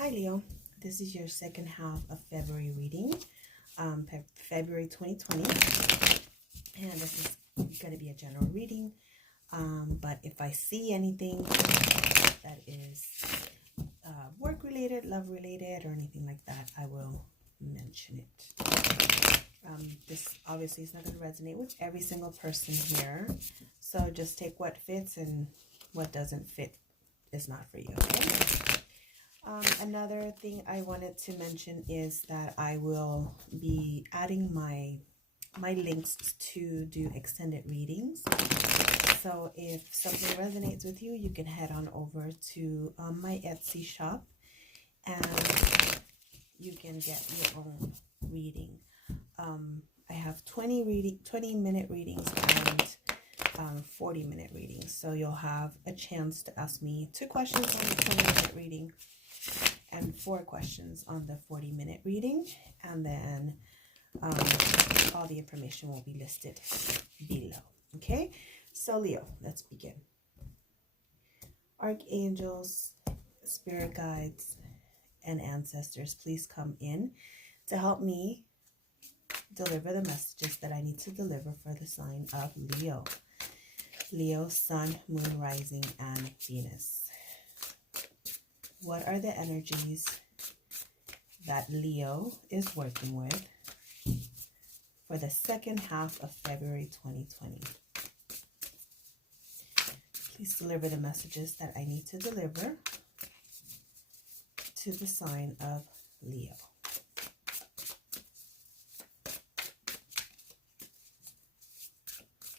Hi Leo, this is your second half of February reading, February 2020, and this is going to be a general reading, but if I see anything that is work related, love related, or anything like that, I will mention it. This obviously is not going to resonate with every single person here, so just take what fits, and what doesn't fit is not for you, okay? Another thing I wanted to mention is that I will be adding my links to do extended readings. So if something resonates with you, you can head on over to my Etsy shop and you can get your own reading. I have 20-minute readings and 40-minute readings. So you'll have a chance to ask me 2 questions on the 20-minute reading and 4 questions on the 40-minute reading, and then all the information will be listed below. Okay, so Leo, let's begin. Archangels, spirit guides, and ancestors, please come in to help me deliver the messages that I need to deliver for the sign of Leo. Leo, Sun, Moon, Rising, and Venus. What are the energies that Leo is working with for the second half of February 2020? Please deliver the messages that I need to deliver to the sign of Leo.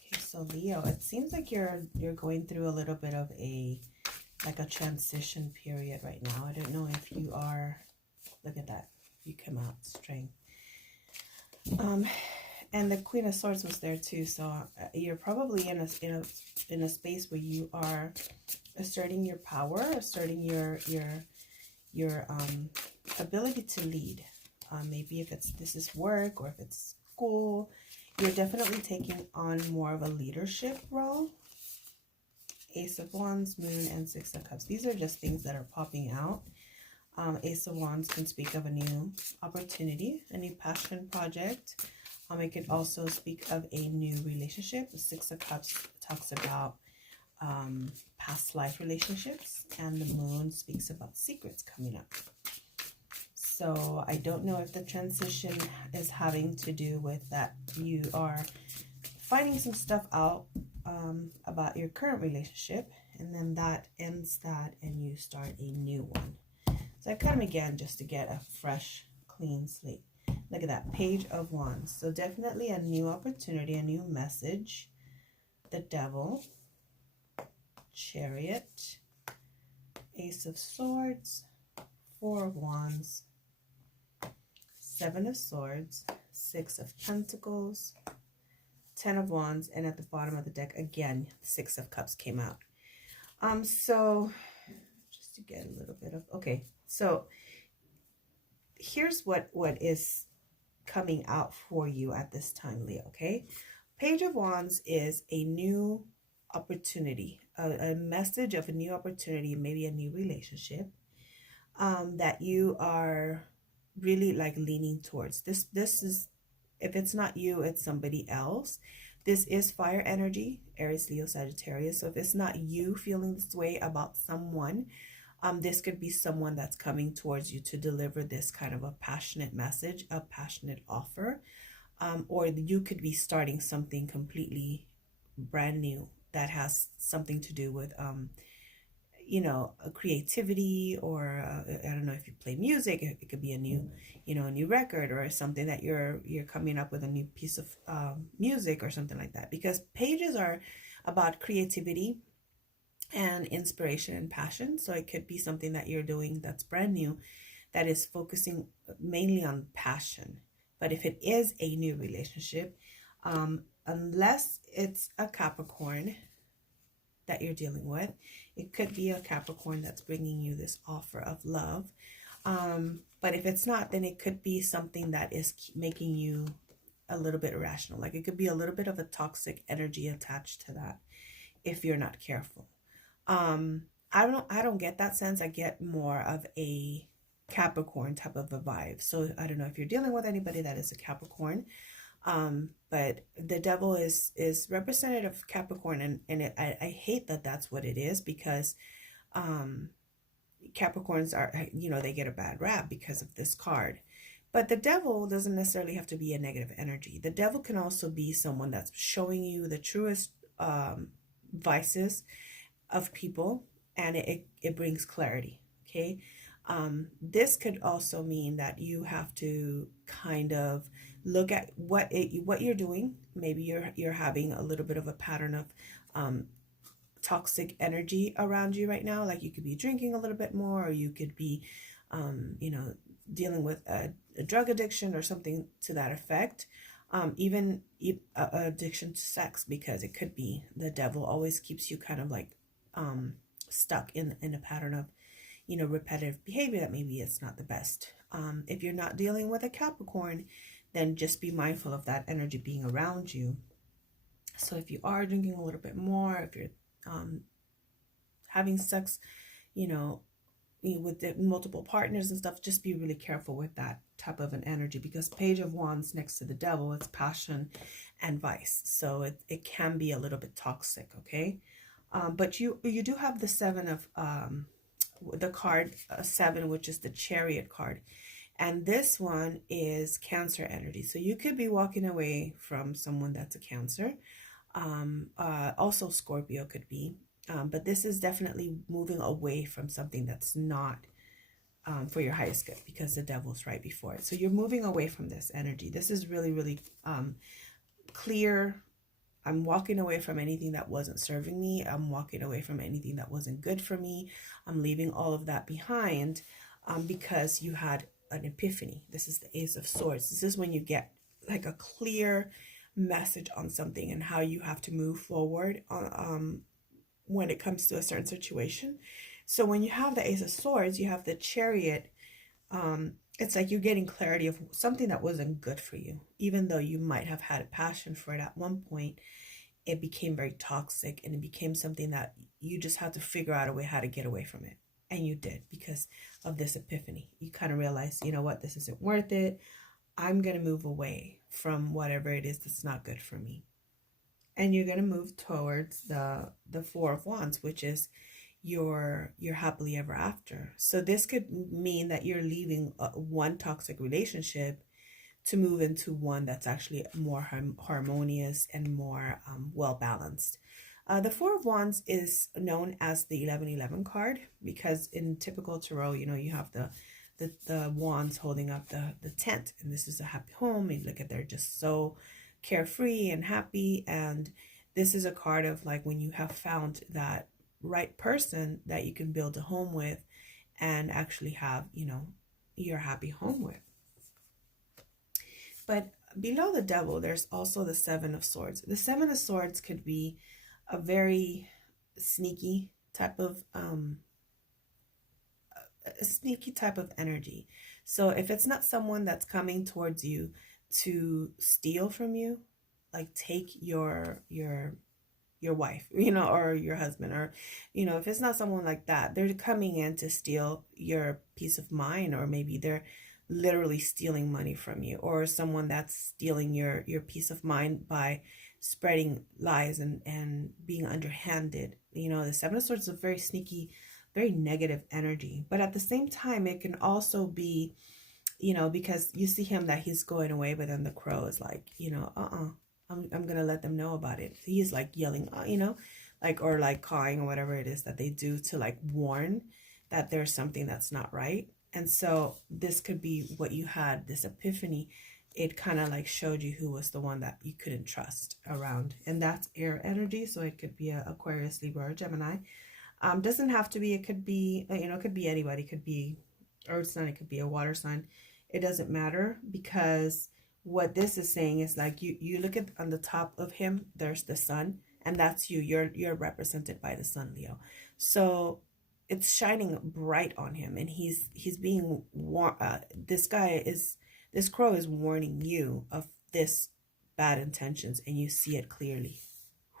Okay, so Leo, it seems like you're going through a little bit of a transition period right now. I don't know if you are. Look at that, you come out strength. And the Queen of Swords was there too, so you're probably in a space where you are asserting your power, asserting your ability to lead. Maybe if this is work or if it's school, you're definitely taking on more of a leadership role. Ace of Wands, Moon, and Six of Cups. These are just things that are popping out. Ace of Wands can speak of a new opportunity, a new passion project. It can also speak of a new relationship. The Six of Cups talks about past life relationships, and the Moon speaks about secrets coming up. So I don't know if the transition is having to do with that you are finding some stuff out about your current relationship, and then that ends that and you start a new one. So I come again just to get a fresh, clean slate. Look at that, Page of Wands. So definitely a new opportunity, a new message. The Devil, Chariot, Ace of Swords, Four of Wands, Seven of Swords, Six of Pentacles, 10 of Wands, and at the bottom of the deck, again, 6 of Cups came out. So just to get a little bit of, okay, so here's what is coming out for you at this time, Leo, okay? Page of Wands is a new opportunity, a message of a new opportunity, maybe a new relationship that you are really leaning towards. This is, if it's not you, it's somebody else. This is fire energy, Aries, Leo, Sagittarius. So if it's not you feeling this way about someone, this could be someone that's coming towards you to deliver this kind of a passionate message, a passionate offer. Or you could be starting something completely brand new that has something to do with a creativity, or I don't know if you play music, it could be a new a new record, or something that you're coming up with a new piece of music or something like that, because pages are about creativity and inspiration and passion. So it could be something that you're doing that's brand new, that is focusing mainly on passion. But if it is a new relationship, unless it's a Capricorn that you're dealing with, it could be a Capricorn that's bringing you this offer of love. But if it's not, then it could be something that is making you a little bit irrational. Like it could be a little bit of a toxic energy attached to that if you're not careful. I don't get that sense. I get more of a Capricorn type of a vibe. So I don't know if you're dealing with anybody that is a Capricorn, but the devil is representative of Capricorn, and I hate that that's what it is, because Capricorns are, they get a bad rap because of this card. But the devil doesn't necessarily have to be a negative energy. The devil can also be someone that's showing you the truest vices of people, and it brings clarity. Okay. This could also mean that you have to kind of look at what you're doing. Maybe you're having a little bit of a pattern of toxic energy around you right now. Like you could be drinking a little bit more, or you could be, dealing with a drug addiction or something to that effect. Even addiction to sex, because it could be the devil always keeps you kind of like stuck in a pattern of, repetitive behavior that maybe it's not the best. If you're not dealing with a Capricorn, then just be mindful of that energy being around you. So if you are drinking a little bit more, if you're having sex, with multiple partners and stuff, just be really careful with that type of an energy, because Page of Wands next to the devil, it's passion and vice. So it can be a little bit toxic, okay? But you do have the seven of the card 7, which is the Chariot card. And this one is Cancer energy. So you could be walking away from someone that's a Cancer. Also Scorpio could be. But this is definitely moving away from something that's not for your highest good, because the devil's right before it. So you're moving away from this energy. This is really, really clear. I'm walking away from anything that wasn't serving me. I'm walking away from anything that wasn't good for me. I'm leaving all of that behind because you had an epiphany. This is the Ace of Swords. This is when you get like a clear message on something and how you have to move forward when it comes to a certain situation. So when you have the Ace of Swords, you have the Chariot. It's like you're getting clarity of something that wasn't good for you. Even though you might have had a passion for it at one point, it became very toxic, and it became something that you just had to figure out a way how to get away from it. And you did, because of this epiphany. You kind of realize, you know what, this isn't worth it. I'm going to move away from whatever it is that's not good for me. And you're going to move towards the Four of Wands, which is your happily ever after. So this could mean that you're leaving one toxic relationship to move into one that's actually more harmonious and more well balanced. The Four of Wands is known as the 1111 card, because in typical tarot, you have the wands holding up the tent, and this is a happy home. And look at, they're just so carefree and happy. And this is a card of like when you have found that right person that you can build a home with and actually have, your happy home with. But below the devil, there's also the Seven of Swords. The Seven of Swords could be a very sneaky type of energy. So if it's not someone that's coming towards you to steal from you, like take your wife, or your husband, or, if it's not someone like that, they're coming in to steal your peace of mind, or maybe they're literally stealing money from you, or someone that's stealing your peace of mind by spreading lies and being underhanded. The Seven of Swords is a very sneaky, very negative energy, but at the same time, it can also be, because you see him that he's going away, but then the crow is like, I'm gonna let them know about it. He's like yelling, or like cawing, or whatever it is that they do to like warn that there's something that's not right. And so this could be what you had, this epiphany. It kind of like showed you who was the one that you couldn't trust around, and that's air energy. So it could be a Aquarius, Libra, or Gemini. Doesn't have to be. It could be, it could be anybody. It could be earth sign. It could be a water sign. It doesn't matter, because what this is saying is like you look at on the top of him, there's the sun, and that's you. You're represented by the sun, Leo. So it's shining bright on him, and he's being this crow is warning you of this bad intentions, and you see it clearly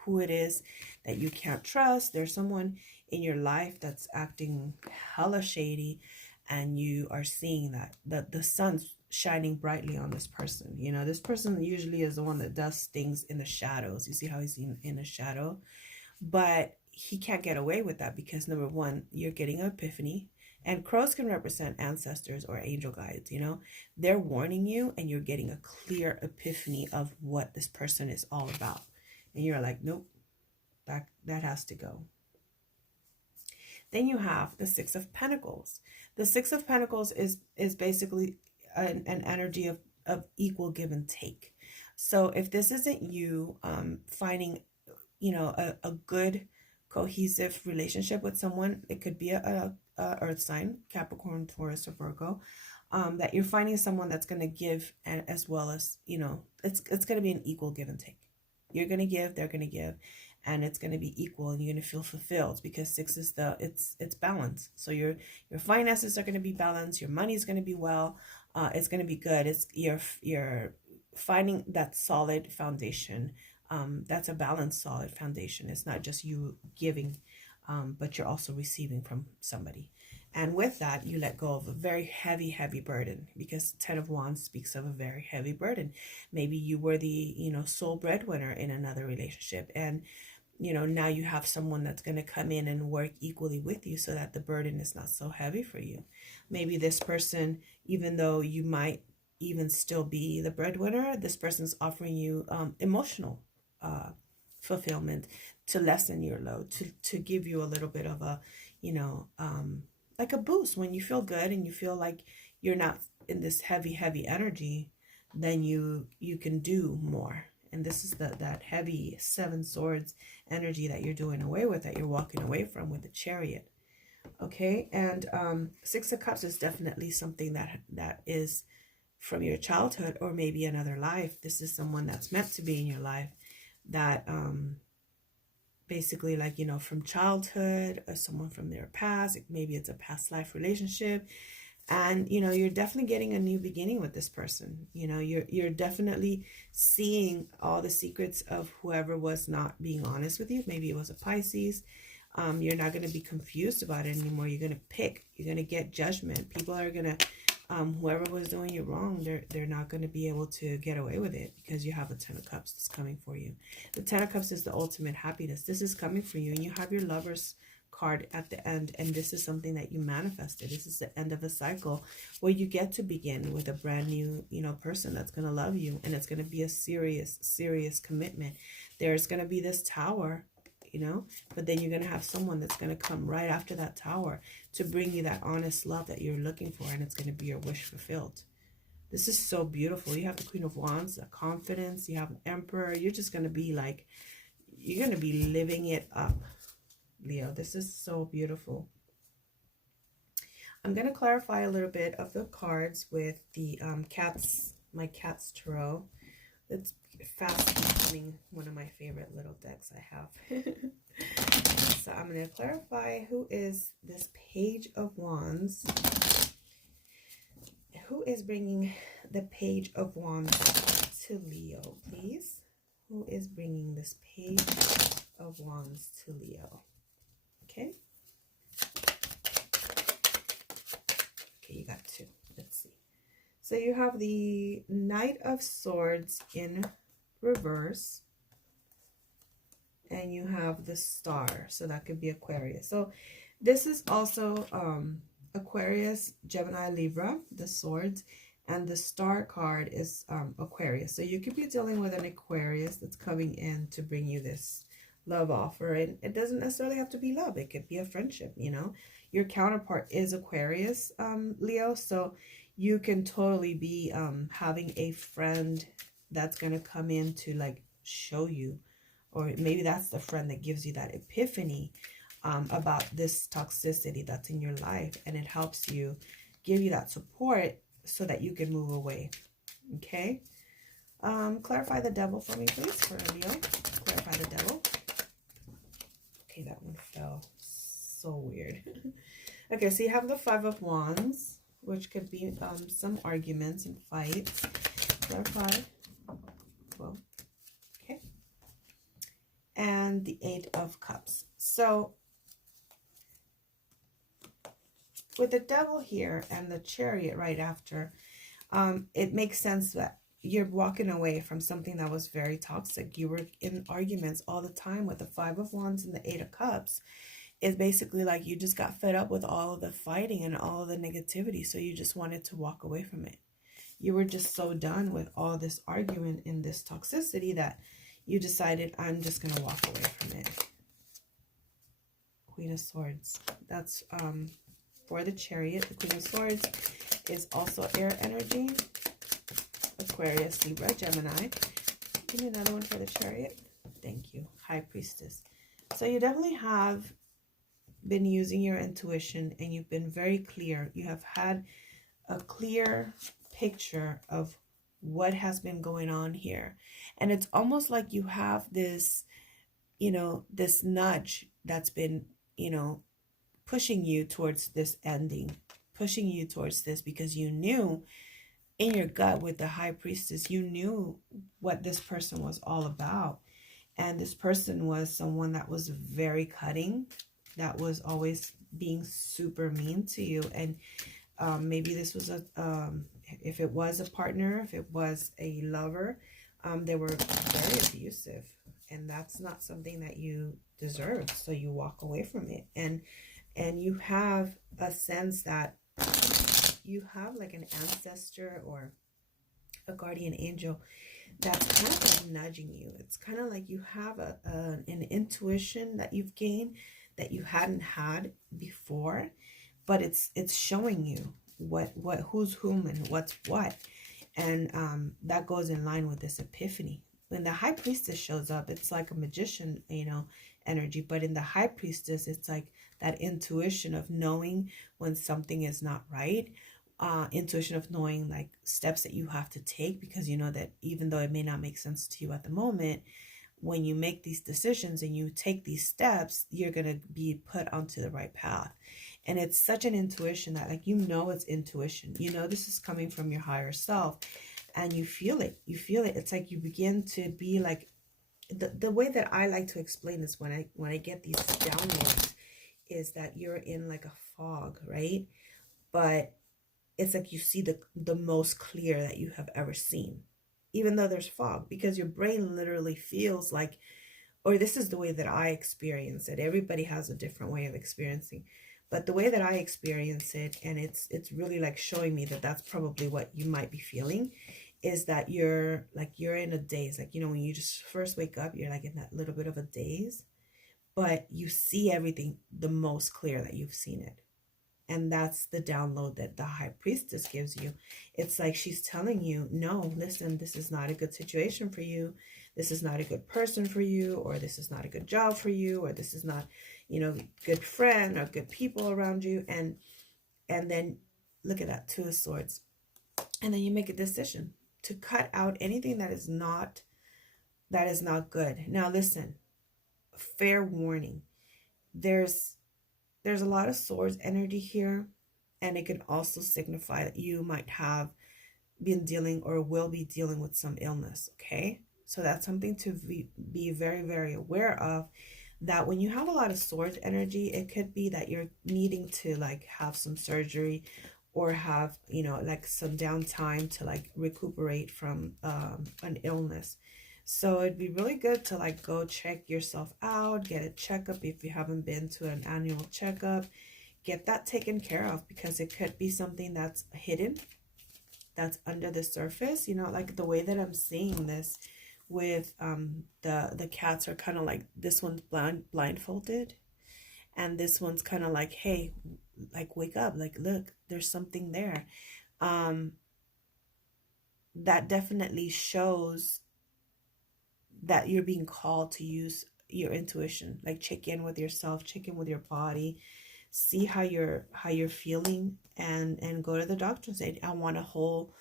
who it is that you can't trust. There's someone in your life that's acting hella shady, and you are seeing that the sun's shining brightly on this person. You know, this person usually is the one that does things in the shadows. You see how he's in a shadow, but he can't get away with that because number one, you're getting an epiphany. And crows can represent ancestors or angel guides, you know. They're warning you and you're getting a clear epiphany of what this person is all about. And you're like, nope, that has to go. Then you have the Six of Pentacles. The Six of Pentacles is basically an energy of equal give and take. So if this isn't you finding, you know, a good cohesive relationship with someone, it could be a earth sign, Capricorn, Taurus, or Virgo, that you're finding someone that's going to give, and as well as, you know, it's going to be an equal give and take. You're going to give, they're going to give, and it's going to be equal, and you're going to feel fulfilled because six is it's balance. So your finances are going to be balanced, your money is going to be well, it's going to be good. It's you're finding that solid foundation. That's a balanced, solid foundation. It's not just you giving, but you're also receiving from somebody. And with that, you let go of a very heavy burden, because Ten of Wands speaks of a very heavy burden. Maybe you were the, you know, sole breadwinner in another relationship, and, you know, now you have someone that's going to come in and work equally with you so that the burden is not so heavy for you. Maybe this person, even though you might even still be the breadwinner, this person's offering you emotional fulfillment to lessen your load, to give you a little bit of a, you know, like a boost when you feel good and you feel like you're not in this heavy energy. Then you can do more. And this is that heavy Seven Swords energy that you're doing away with, that you're walking away from with the Chariot. Okay, and Six of Cups is definitely something that is from your childhood or maybe another life. This is someone that's meant to be in your life, that basically, like, you know, from childhood, or someone from their past. Maybe it's a past life relationship, and, you know, you're definitely getting a new beginning with this person. You know, you're definitely seeing all the secrets of whoever was not being honest with you. Maybe it was a Pisces. You're not going to be confused about it anymore. You're going to pick. You're going to get judgment. People are going to, whoever was doing you wrong, they're not going to be able to get away with it, because you have a Ten of Cups that's coming for you. The Ten of Cups is the ultimate happiness. This is coming for you, and you have your Lover's card at the end, and this is something that you manifested. This is the end of a cycle where you get to begin with a brand new, you know, person that's going to love you, and it's going to be a serious commitment. There's going to be this tower, you know, but then you're going to have someone that's going to come right after that tower to bring you that honest love that you're looking for, and it's going to be your wish fulfilled. This is so beautiful. You have the Queen of Wands, a confidence. You have an Emperor. You're just going to be like, you're going to be living it up, Leo. This is so beautiful. I'm going to clarify a little bit of the cards with the my Cat's Tarot. It's fast becoming one of my favorite little decks I have. So I'm going to clarify who is this Page of Wands. Who is bringing the Page of Wands to Leo, please? Who is bringing this Page of Wands to Leo? Okay. Okay, you got two. Let's see. So you have the Knight of Swords in reverse, and you have the Star. So that could be Aquarius. So this is also Aquarius, Gemini, Libra, the Swords, and the Star card is Aquarius. So you could be dealing with an Aquarius that's coming in to bring you this love offer, and it doesn't necessarily have to be love. It could be a friendship, you know. Your counterpart is Aquarius, Leo, so you can totally be having a friend that's going to come in to, like, show you, or maybe that's the friend that gives you that epiphany about this toxicity that's in your life, and it helps you, give you that support so that you can move away. Okay. Clarify the Devil for me, please, for Leo. Clarify the Devil. Okay, that one fell. So weird. Okay, so you have the Five of Wands, which could be some arguments and fights. Clarify. Well, okay. And the Eight of Cups. So with the Devil here and the Chariot right after, it makes sense that you're walking away from something that was very toxic. You were in arguments all the time with the Five of Wands and the Eight of Cups. It's basically like you just got fed up with all of the fighting and all of the negativity, so you just wanted to walk away from it. You were just so done with all this argument and this toxicity that you decided, I'm just going to walk away from it. Queen of Swords. That's for the Chariot. The Queen of Swords is also air energy. Aquarius, Libra, Gemini. Give me another one for the Chariot. Thank you. High Priestess. So you definitely have been using your intuition, and you've been very clear. You have had a clear picture of what has been going on here. And it's almost like you have this, this nudge that's been, pushing you towards this ending, pushing you towards this, because you knew in your gut with the High Priestess, you knew what this person was all about. And this person was someone that was very cutting, that was always being super mean to you. And maybe this was if it was a partner, if it was a lover, they were very abusive. And that's not something that you deserve. So you walk away from it. And you have a sense that you have like an ancestor or a guardian angel that's kind of like nudging you. It's kind of like you have an intuition that you've gained that you hadn't had before, but it's showing you what who's whom and what's what. And that goes in line with this epiphany. When the High Priestess shows up, it's like a magician, energy. But in the High Priestess, it's like that intuition of knowing when something is not right. Intuition of knowing like steps that you have to take, because you know that even though it may not make sense to you at the moment, when you make these decisions and you take these steps, you're going to be put onto the right path. And it's such an intuition that like, it's intuition. This is coming from your higher self, and you feel it. You feel it. It's like you begin to be like, the way that I like to explain this when I get these downloads is that you're in like a fog, right? But it's like you see the most clear that you have ever seen, even though there's fog, because your brain literally feels like, or this is the way that I experience it. Everybody has a different way of experiencing, but the way that I experience it, and it's really like showing me that that's probably what you might be feeling, is that you're in a daze. Like, when you just first wake up, you're like in that little bit of a daze, but you see everything the most clear that you've seen it. And that's the download that the High Priestess gives you. It's like she's telling you, no, listen, this is not a good situation for you. This is not a good person for you, or this is not a good job for you, or this is not, good friend or good people around you. And then look at that, Two of Swords. And then you make a decision to cut out anything that is not good. Now, listen, fair warning. There's a lot of swords energy here, and it can also signify that you might have been dealing or will be dealing with some illness, okay? So that's something to be very, very aware of, that when you have a lot of swords energy, it could be that you're needing to like have some surgery or have, like some downtime to like recuperate from an illness. So it'd be really good to like go check yourself out, get a checkup if you haven't been to an annual checkup. Get that taken care of, because it could be something that's hidden, that's under the surface. Like the way that I'm seeing this with the cats are kind of like, this one's blindfolded, and this one's kind of like, hey, like wake up, like look, there's something there. That definitely shows that you're being called to use your intuition. Like check in with yourself, check in with your body, see how you're feeling, and go to the doctor and say, I want a whole,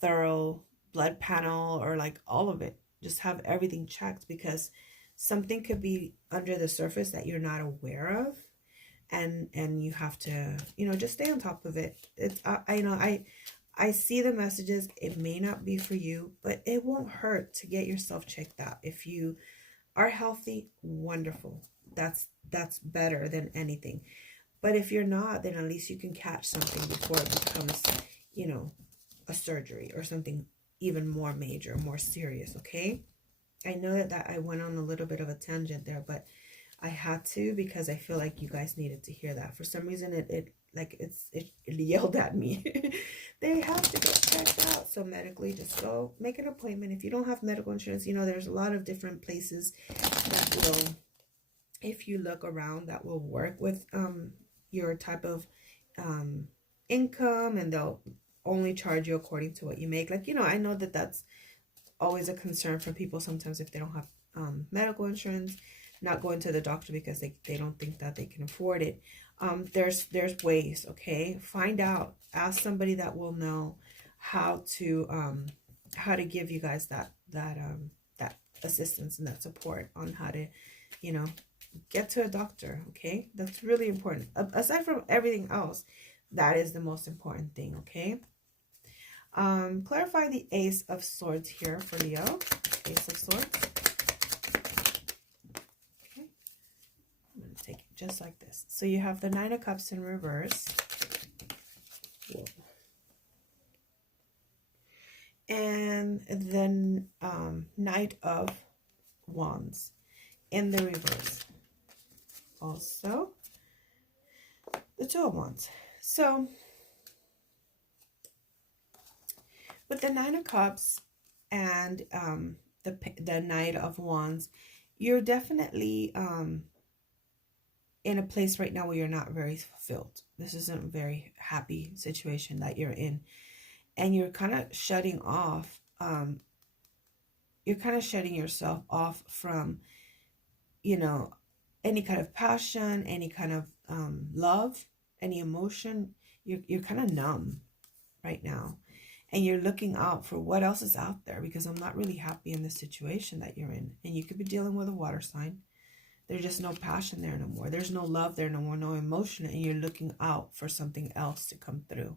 thorough blood panel, or like all of it. Just have everything checked, because something could be under the surface that you're not aware of, and you have to, just stay on top of it. It's I see the messages. It may not be for you, but it won't hurt to get yourself checked out. If you are healthy, wonderful. That's better than anything. But if you're not, then at least you can catch something before it becomes, you know, a surgery or something even more major, more serious, okay? I know that I went on a little bit of a tangent there, but I had to because I feel like you guys needed to hear that. For some reason, it yelled at me. They have to get checked out. So medically, just go make an appointment. If you don't have medical insurance, you know, there's a lot of different places that will, if you look around, that will work with your type of income, and they'll only charge you according to what you make. Like, you know, I know that that's always a concern for people sometimes if they don't have medical insurance, not going to the doctor because they don't think that they can afford it. There's ways, okay? Find out, ask somebody that will know how to give you guys that assistance and that support on how to, you know, get to a doctor, okay? That's really important. Aside from everything else, that is the most important thing, okay? Clarify the Ace of Swords here for Leo. Ace of Swords. Okay. I'm going to take it just like this. So you have the Nine of Cups in reverse. Whoa. And then Knight of Wands in the reverse. Also, the Two of Wands. So, with the Nine of Cups and the Knight of Wands, you're definitely in a place right now where you're not very fulfilled. This isn't a very happy situation that you're in. And you're kind of shutting off, you're kind of shutting yourself off from, you know, any kind of passion, any kind of love, any emotion. You're kind of numb right now. And you're looking out for what else is out there, because I'm not really happy in the situation that you're in. And you could be dealing with a water sign. There's just no passion there no more. There's no love there no more, no emotion. And you're looking out for something else to come through.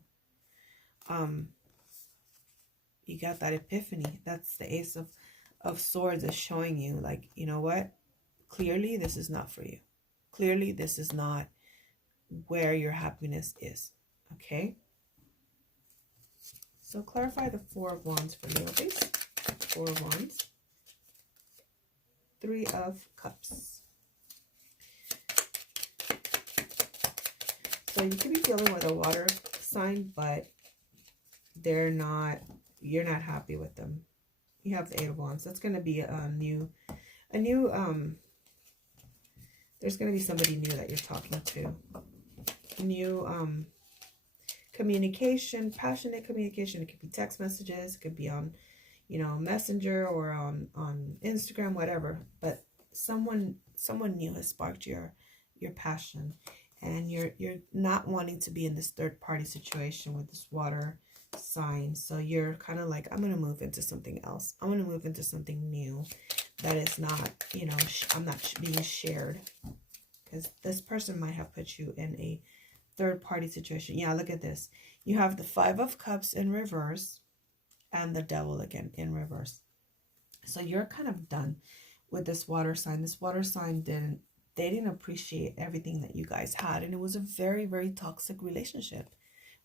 You got that epiphany. That's the Ace of Swords is showing you, like, you know what? Clearly, this is not for you. Clearly, this is not where your happiness is. Okay? So clarify the Four of Wands for Leo, please. Four of Wands. Three of Cups. So you could be dealing with a water sign, but they're not, you're not happy with them. You have the Eight of Wands. That's going to be a new, there's going to be somebody new that you're talking to. New, communication, passionate communication. It could be text messages. It could be on, you know, Messenger or on Instagram, whatever. But someone new has sparked your passion, and you're not wanting to be in this third party situation with this water sign. So you're kind of like, I'm going to move into something else. I'm going to move into something new that is not, you know, I'm not being shared, because this person might have put you in a third party situation. Yeah, look at this. You have the Five of Cups in reverse and the Devil again in reverse. So you're kind of done with this water sign. This water sign didn't appreciate everything that you guys had, and it was a very, very toxic relationship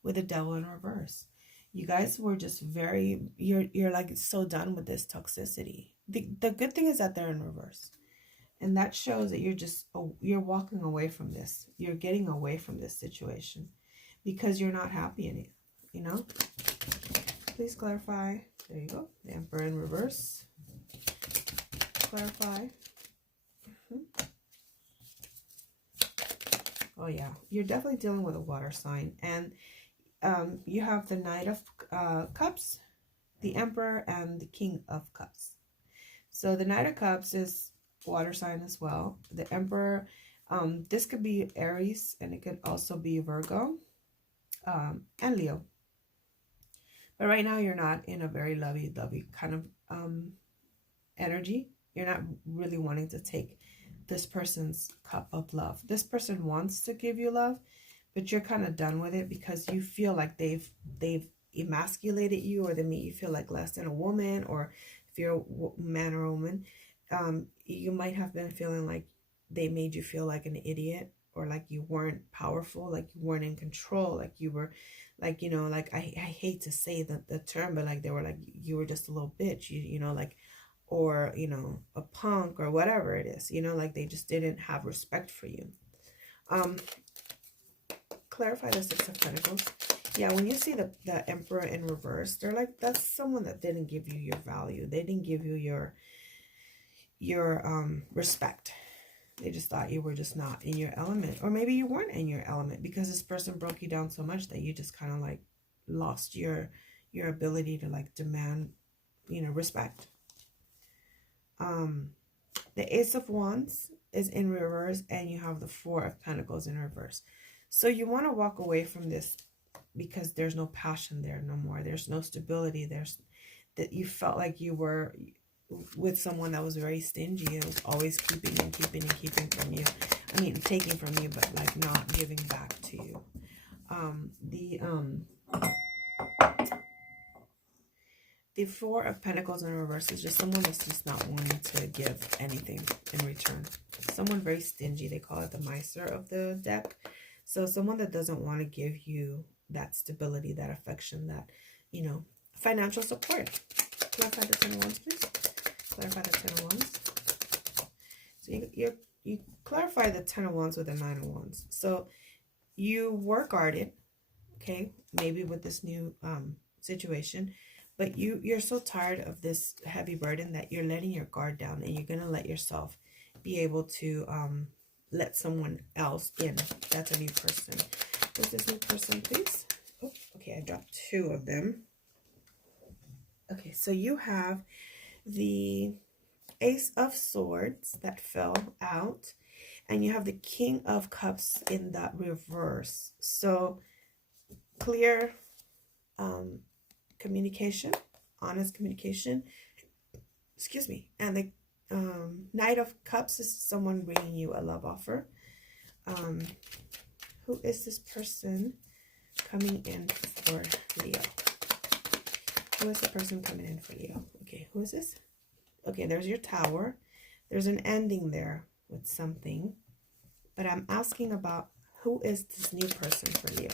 with the Devil in reverse. You guys were just very, you're like so done with this toxicity. The good thing is that they're in reverse. And that shows that you're walking away from this. You're getting away from this situation because you're not happy in it, you know? Please clarify. There you go. The Emperor in reverse. Clarify. Oh, yeah. You're definitely dealing with a water sign. And you have the Knight of Cups, the Emperor, and the King of Cups. So the Knight of Cups is water sign as well. The Emperor, this could be Aries, and it could also be Virgo and Leo. But right now you're not in a very lovey-dovey kind of energy. You're not really wanting to take this person's cup of love. This person wants to give you love, but you're kind of done with it because you feel like they've emasculated you, or they make you feel like less than a woman, or if you're a man or a woman, you might have been feeling like they made you feel like an idiot, or like you weren't powerful, like you weren't in control, like you were, like, you know, like I hate to say the term, but like they were like you were just a little bitch, you know, like, or, you know, a punk or whatever it is, you know, like they just didn't have respect for you. Clarify the Six of Pentacles. Yeah, when you see the Emperor in reverse, they're like, that's someone that didn't give you your value. They didn't give you your respect. They just thought you were just not in your element. Or maybe you weren't in your element because this person broke you down so much that you just kind of like lost your ability to like demand, you know, respect. The Ace of Wands is in reverse, and you have the Four of Pentacles in reverse. So you want to walk away from this because there's no passion there no more. There's no stability. There's that you felt like you were with someone that was very stingy and was always keeping and keeping and keeping from you. I mean, taking from you, but like not giving back to you. The Four of Pentacles in reverse is just someone that's just not wanting to give anything in return. Someone very stingy. They call it the miser of the deck. So someone that doesn't want to give you that stability, that affection, that, you know, financial support. Clarify the Ten of Wands, please. Clarify the Ten of Wands. So you clarify the Ten of Wands with the Nine of Wands. So you were guarded, okay, maybe with this new situation, but you're so tired of this heavy burden that you're letting your guard down, and you're gonna let yourself be able to let someone else in. That's a new person. Who's this new person, please? Oh, okay, I dropped two of them. Okay, so you have the Ace of Swords that fell out, and you have the King of Cups in that reverse. So clear communication, honest communication, excuse me. And the Knight of Cups is someone bringing you a love offer. Who is this person coming in for Leo? Who is the person coming in for Leo? Okay, who is this? Okay, there's your Tower. There's an ending there with something. But I'm asking about who is this new person for Leo?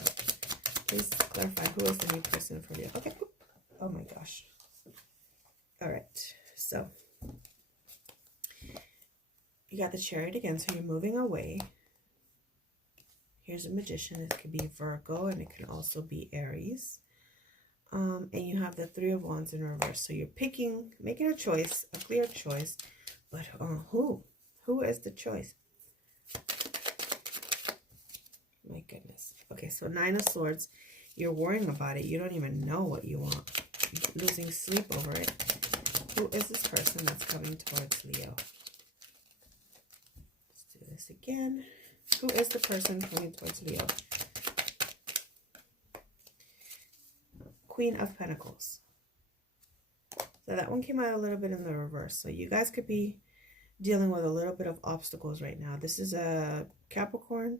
Please clarify who is the new person for Leo. Okay. Oh my gosh. All right. So you got the Chariot again. So you're moving away. Here's a Magician. It could be Virgo, and it can also be Aries. And you have the Three of Wands in reverse. So you're making a choice, a clear choice. But who? Who is the choice? My goodness. Okay, so Nine of Swords. You're worrying about it. You don't even know what you want. You're losing sleep over it. Who is this person that's coming towards Leo? Let's do this again. Who is the person coming towards Leo? Queen of Pentacles. So that one came out a little bit in the reverse. So you guys could be dealing with a little bit of obstacles right now. This is a Capricorn.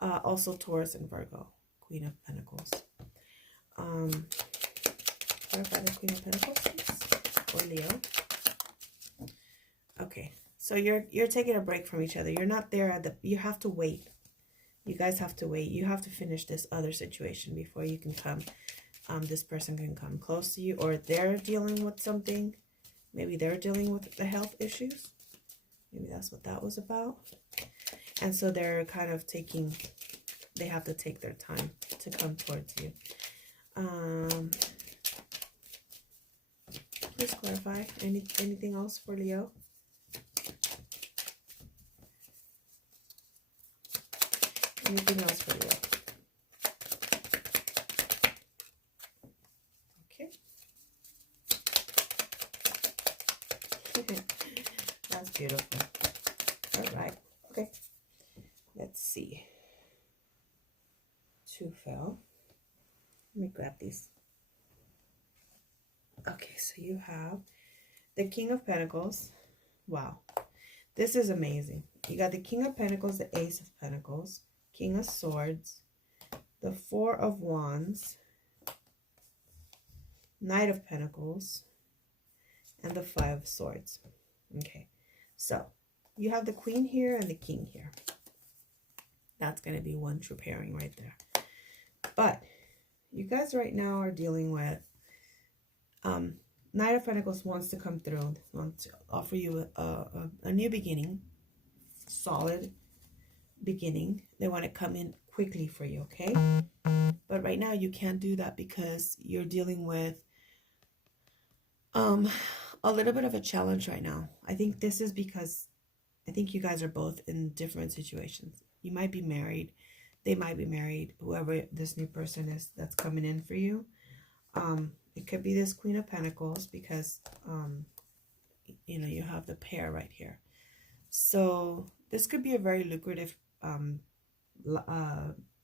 Also Taurus and Virgo. Queen of Pentacles. Clarify the Queen of Pentacles, please, or Leo. Okay, so you're taking a break from each other. You're not there at the. You have to wait. You guys have to wait. You have to finish this other situation before you can come. This person can come close to you, or they're dealing with something. Maybe they're dealing with the health issues. Maybe that's what that was about. And so they're kind of taking. They have to take their time to come towards you. Please clarify. Anything else for Leo? Anything else for Leo? Okay. That's beautiful. All right. Okay. Let's see. Two fell. Let me grab these. Okay, so you have the King of Pentacles. Wow. This is amazing. You got the King of Pentacles, the Ace of Pentacles, King of Swords, the Four of Wands, Knight of Pentacles, and the Five of Swords. Okay, so you have the Queen here and the King here. That's going to be one true pairing right there. But you guys right now are dealing with Knight of Pentacles wants to come through, wants to offer you a new beginning, solid beginning. They want to come in quickly for you, okay? But right now you can't do that because you're dealing with a little bit of a challenge right now. I think this is because I think you guys are both in different situations. You might be married. They might be married, whoever this new person is that's coming in for you. It could be this Queen of Pentacles because, you know, you have the pair right here. So this could be a very lucrative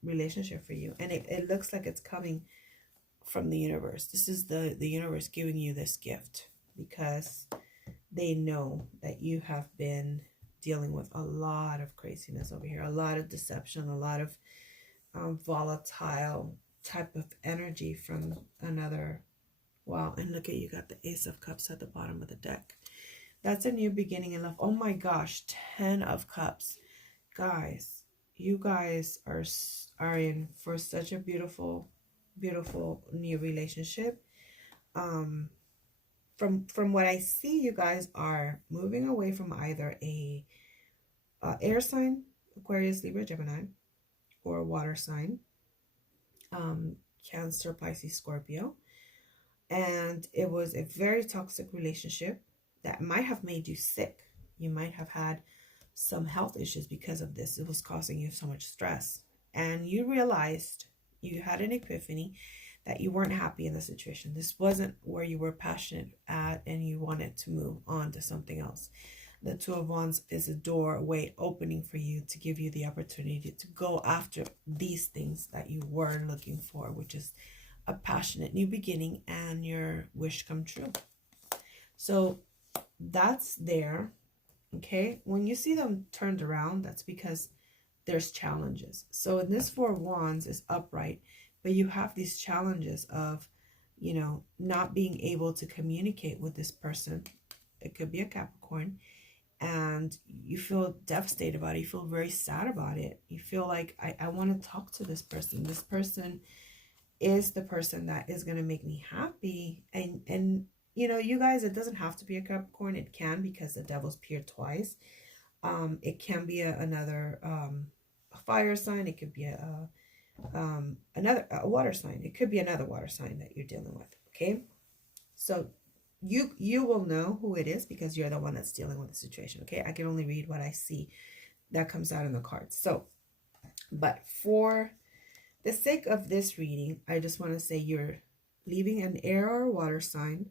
relationship for you. And it looks like it's coming from the universe. This is the universe giving you this gift because they know that you have been dealing with a lot of craziness over here, a lot of deception, a lot of volatile type of energy from another. Wow, and look at you got the Ace of Cups at the bottom of the deck. That's a new beginning in love. Oh my gosh, 10 of Cups. Guys, you guys are in for such a beautiful, beautiful new relationship. From what I see, you guys are moving away from either a air sign, Aquarius, Libra, Gemini, or a water sign, Cancer, Pisces, Scorpio. And it was a very toxic relationship that might have made you sick. You might have had some health issues because of this. It was causing you so much stress. And you realized, you had an epiphany that you weren't happy in the situation. This wasn't where you were passionate at and you wanted to move on to something else. The Two of Wands is a doorway opening for you to give you the opportunity to go after these things that you were looking for, which is a passionate new beginning and your wish come true. So that's there. Okay, when you see them turned around, that's because there's challenges. So in this Four of Wands is upright, but you have these challenges of, you know, not being able to communicate with this person. It could be a Capricorn, and you feel devastated about it. You feel very sad about it. You feel like, I want to talk to this person. This person is the person that is going to make me happy. And you know, you guys, it doesn't have to be a Capricorn. It can, because the Devil's appeared twice. It can be another fire sign. It could be another water sign. It could be another water sign that you're dealing with. Okay, so you will know who it is because you're the one that's dealing with the situation. Okay, I can only read what I see that comes out in the cards. So, but for the sake of this reading, I just want to say you're leaving an air or water sign,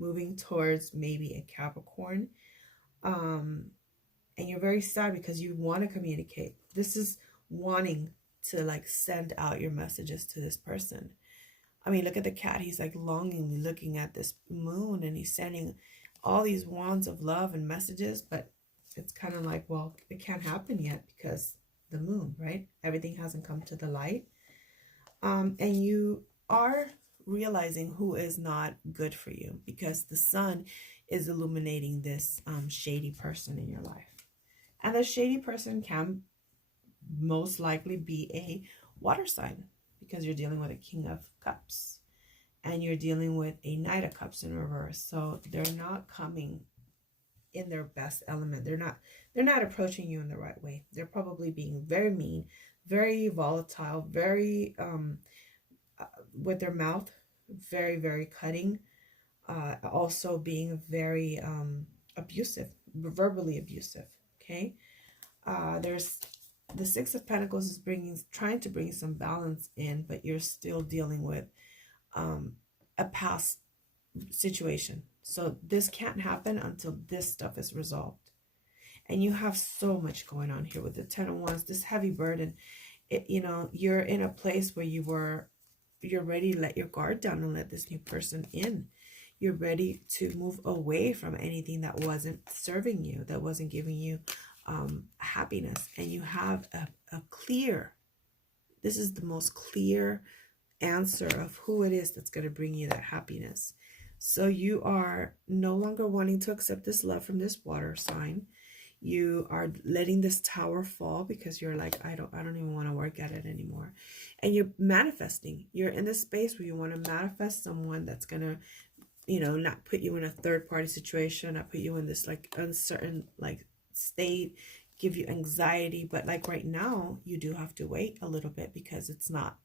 moving towards maybe a Capricorn, and you're very sad because you want to communicate. This is wanting to like send out your messages to this person. I mean, look at the cat. He's like longingly looking at this moon, and he's sending all these wands of love and messages, but it's kind of like, well, it can't happen yet because the moon, right? Everything hasn't come to the light. And you are realizing who is not good for you because the sun is illuminating this shady person in your life. And the shady person can most likely be a water sign because you're dealing with a King of Cups and you're dealing with a Knight of Cups in reverse. So they're not coming in their best element. They're not approaching you in the right way. They're probably being very mean, very volatile, very with their mouth, very, very cutting, also being very abusive, verbally abusive. Okay, there's the Six of Pentacles is trying to bring some balance in, but you're still dealing with a past situation. So this can't happen until this stuff is resolved. And you have so much going on here with the Ten of Wands, this heavy burden. You know, you're in a place where you're ready to let your guard down and let this new person in. You're ready to move away from anything that wasn't serving you, that wasn't giving you happiness. And you have a clear, this is the most clear answer of who it is that's going to bring you that happiness. So you are no longer wanting to accept this love from this water sign. You are letting this tower fall because you're like, I don't even want to work at it anymore. And you're manifesting. You're in this space where you want to manifest someone that's going to, not put you in a third party situation, not put you in this like uncertain like state, give you anxiety. But like right now, you do have to wait a little bit because it's not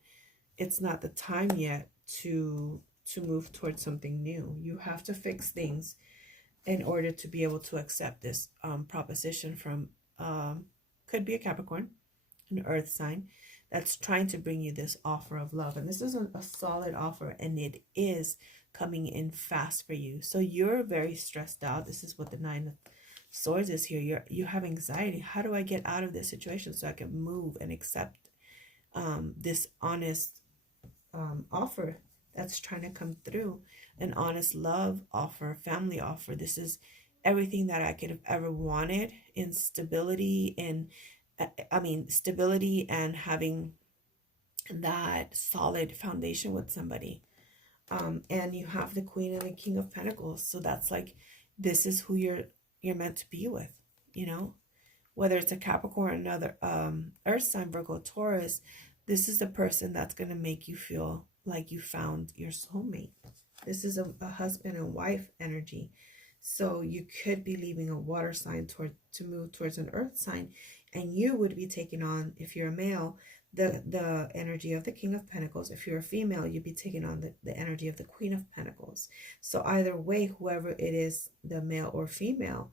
the time yet to move towards something new. You have to fix things in order to be able to accept this proposition from could be a Capricorn, an earth sign, that's trying to bring you this offer of love. And this is a solid offer, and it is coming in fast for you. So you're very stressed out. This is what the Nine of Swords is here. You have anxiety. How do I get out of this situation so I can move and accept this honest offer that's trying to come through? An honest love offer, family offer. This is everything that I could have ever wanted in stability, and stability and having that solid foundation with somebody. And you have the Queen and the King of Pentacles. So that's like, this is who you're meant to be with, whether it's a Capricorn, another earth sign, Virgo, Taurus. This is the person that's going to make you feel like you found your soulmate. This is a husband and wife energy. So you could be leaving a water sign to move towards an earth sign, and you would be taking on, if you're a male, the energy of the King of Pentacles. If you're a female, you'd be taking on the energy of the Queen of Pentacles. So either way, whoever it is, the male or female,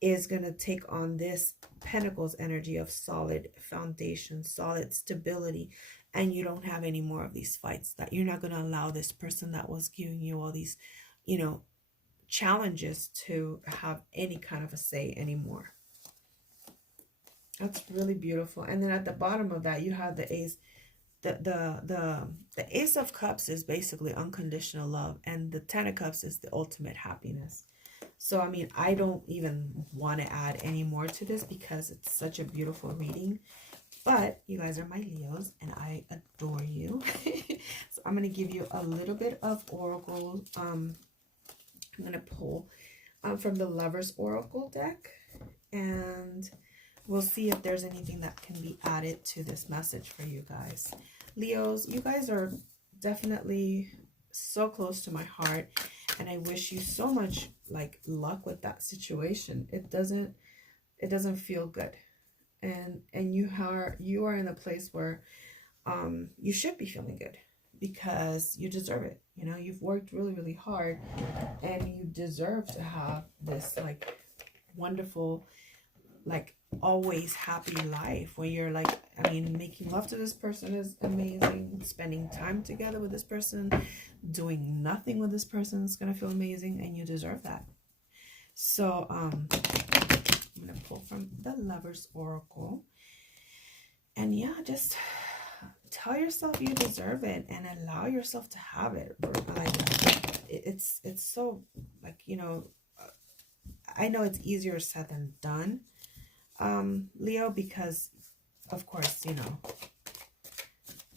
is going to take on this Pentacles energy of solid foundation, solid stability, and you don't have any more of these fights. That you're not going to allow this person that was giving you all these, challenges to have any kind of a say anymore. That's really beautiful. And then at the bottom of that, you have the Ace. The Ace of Cups is basically unconditional love, and the Ten of Cups is the ultimate happiness. So, I don't even want to add any more to this because it's such a beautiful reading. But you guys are my Leos, and I adore you. So I'm going to give you a little bit of Oracle. I'm going to pull from the Lover's Oracle deck, and we'll see if there's anything that can be added to this message for you guys. Leos, you guys are definitely so close to my heart, and I wish you so much luck with that situation. It doesn't feel good. And you are in a place where you should be feeling good because you deserve it. You've worked really, really hard, and you deserve to have this wonderful, always happy life where you're making love to this person is amazing. Spending time together with this person, doing nothing with this person is going to feel amazing, and you deserve that. So I'm going to pull from the Lover's Oracle. And yeah, just tell yourself you deserve it and allow yourself to have it. It's so I know it's easier said than done, Leo, because of course,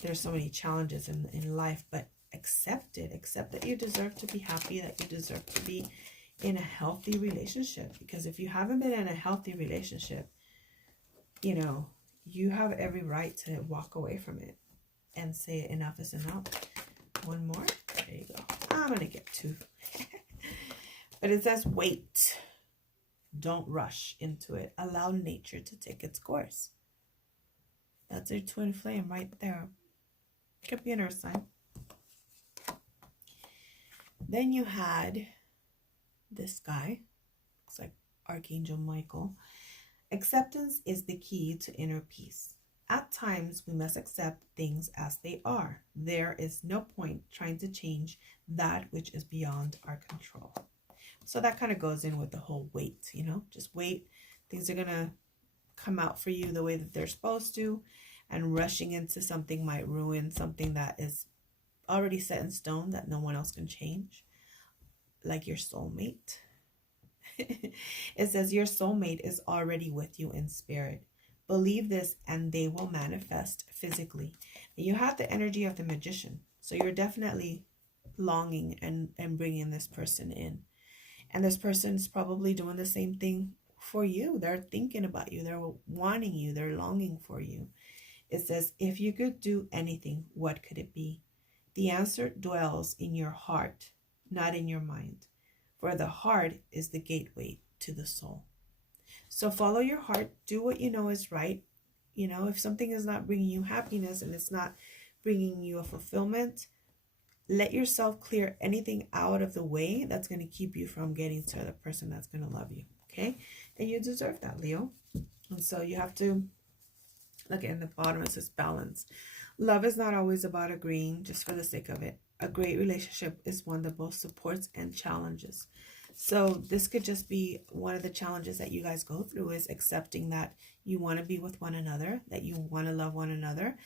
there's so many challenges in life, but accept it. Accept that you deserve to be happy, that you deserve to be in a healthy relationship. Because if you haven't been in a healthy relationship, you have every right to walk away from it and say enough is enough. One more. There you go. I'm going to get two. But it says wait. Don't rush into it. Allow nature to take its course. That's your twin flame right there. Could be an earth sign. Then you had this guy. Looks like Archangel Michael. Acceptance is the key to inner peace. At times, we must accept things as they are. There is no point trying to change that which is beyond our control. So that kind of goes in with the whole wait, just wait. Things are going to come out for you the way that they're supposed to. And rushing into something might ruin something that is already set in stone that no one else can change. Like your soulmate. It says your soulmate is already with you in spirit. Believe this and they will manifest physically. And you have the energy of the magician. So you're definitely longing and bringing this person in. And this person is probably doing the same thing for you. They're thinking about you. They're wanting you. They're longing for you. It says, if you could do anything, what could it be? The answer dwells in your heart, not in your mind. For the heart is the gateway to the soul. So follow your heart. Do what you know is right. You know, if something is not bringing you happiness and it's not bringing you a fulfillment, let yourself clear anything out of the way that's going to keep you from getting to the person that's going to love you. Okay? And you deserve that, Leo. And so you have to look in the bottom. It says balance. Love is not always about agreeing just for the sake of it. A great relationship is one that both supports and challenges. So this could just be one of the challenges that you guys go through, is accepting that you want to be with one another, that you want to love one another.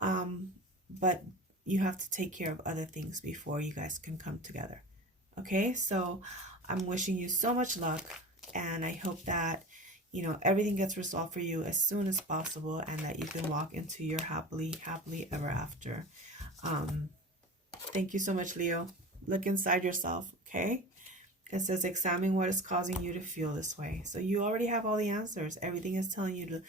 But you have to take care of other things before you guys can come together. Okay, so I'm wishing you so much luck, and I hope that, you know, everything gets resolved for you as soon as possible, and that you can walk into your happily ever after. Thank you so much, Leo. Look inside yourself, okay? It says, examine what is causing you to feel this way. So you already have all the answers. Everything is telling you to,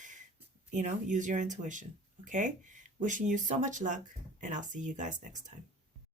you know, use your intuition, okay? Wishing you so much luck, and I'll see you guys next time.